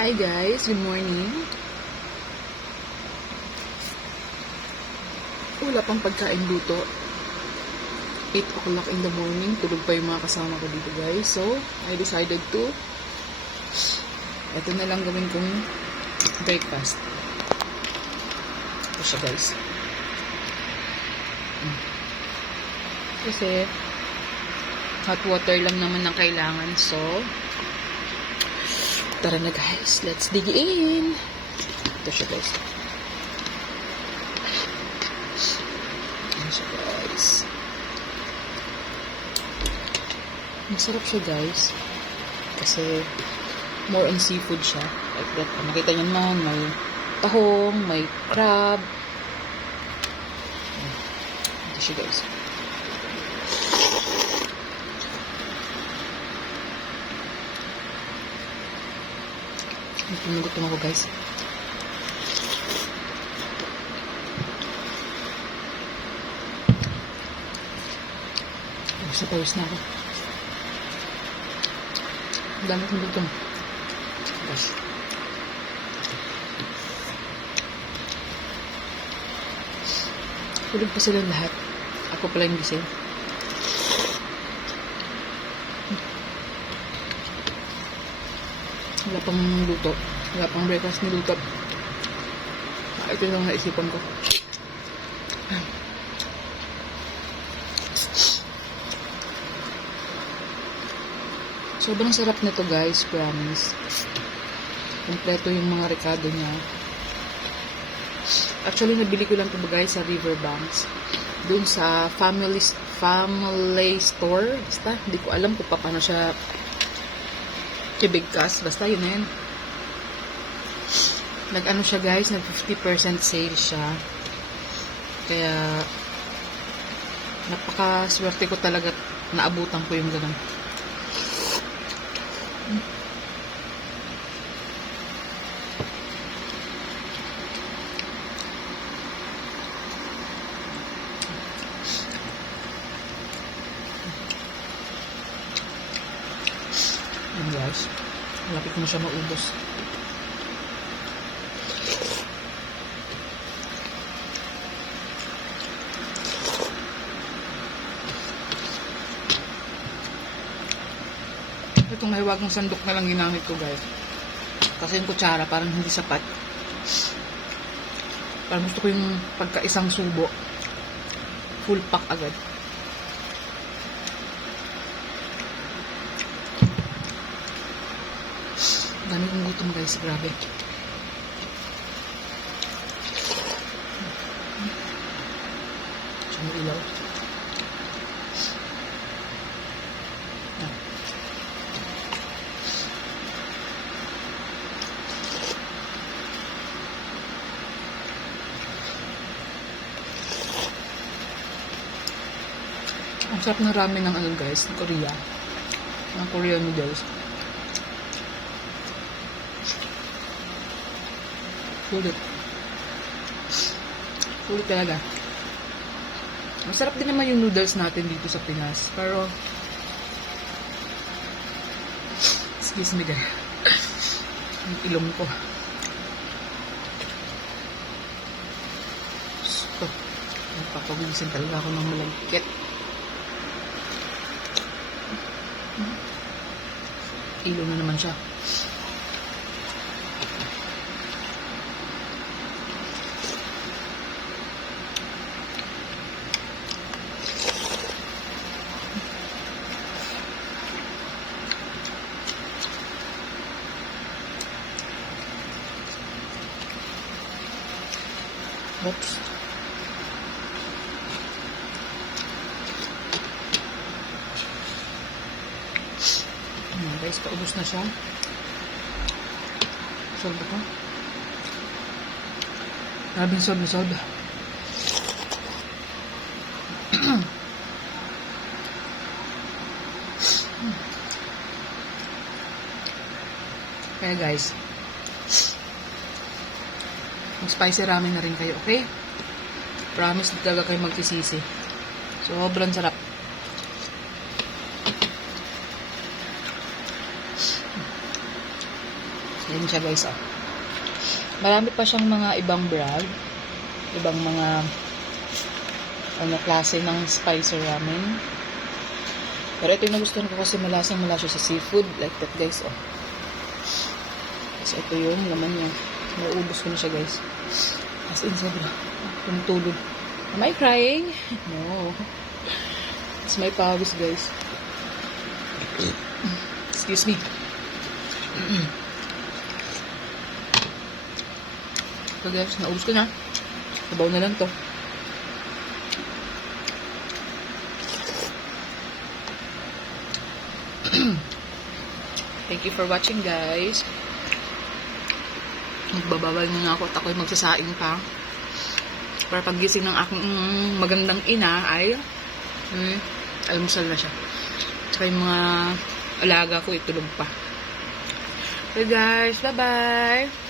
Hi guys, good morning. Wala pang pagkain luto. 8 o'clock in the morning. Tulog pa yung mga kasama ko dito guys. So, I decided to ito na lang gawin kong breakfast. Ito siya guys. Kasi hot water lang naman ang kailangan. So, tara na guys. Let's dig in. Ito siya guys. Ito siya guys. Masarap siya guys. Kasi more on seafood siya. Like that. Makita nyo naman, may tahong, may crab. Ito siya guys. Gutom ako guys. Sa pawis na ako. Ang dami kong gutom. Guys. Tulog pa sila lahat. Ako pala yung gising. Wala pang luto. Wala pang breakfast niluto. Ito lang naisipan ko. Sobrang sarap nito guys, promise. Kompleto yung mga rekado niya. Actually, nabili ko lang ito guys sa Riverbanks. Doon sa family store. Basta, hindi ko alam kung paano siya kibigkas. Basta yun na yun. Nag-ano siya guys, nag 50% sale siya. Kaya napaka-swerte ko talaga naabutan ko yung ganun. Yan guys, malapit na siya maubos. Itong mahiwagang sandok na lang ginamit ko guys. Kasi yung kutsara parang hindi sapat. Parang gusto ko yung pagka-isang subo. Full pack agad. Dami kong gutom guys. Grabe. Siya may ilaw. Ang sarap ng ramen ng ano guys, ng Korea. Ng Korean noodles. Sulit. Sulit talaga. Masarap din naman yung noodles natin dito sa Pinas. Pero, excuse me guys. Yung ilong ko. Gusto. Nagpapawisin talaga ako ng malagkit. Ilo na naman siya. Oops. Guys, paubos na siya. Solve ako. Grabing solve na solve. Kaya guys, mag-spicy ramen na rin kayo, okay? Promise na talaga kayo magkisisi. Sobrang sarap. Yan siya guys, oh. Marami pa siyang mga ibang brand. Ibang mga klase ng spicy ramen. Pero ito yung nagustuhan ko kasi malasang-mala siya sa seafood. Like that guys, oh. So ito yung laman niya. Nauubos ko na siya guys. As in, sobra. Tumutulog. Am I crying? No. It's my pawis guys. Excuse me. So guys, naubos ko na. Sabaw na lang to. Thank you for watching guys. Magbabawal muna ako at ako'y magsasaing pa. Para paggising ng aking magandang ina ay almusal na siya. Tsaka yung mga alaga ko itulog pa. So guys, bye bye!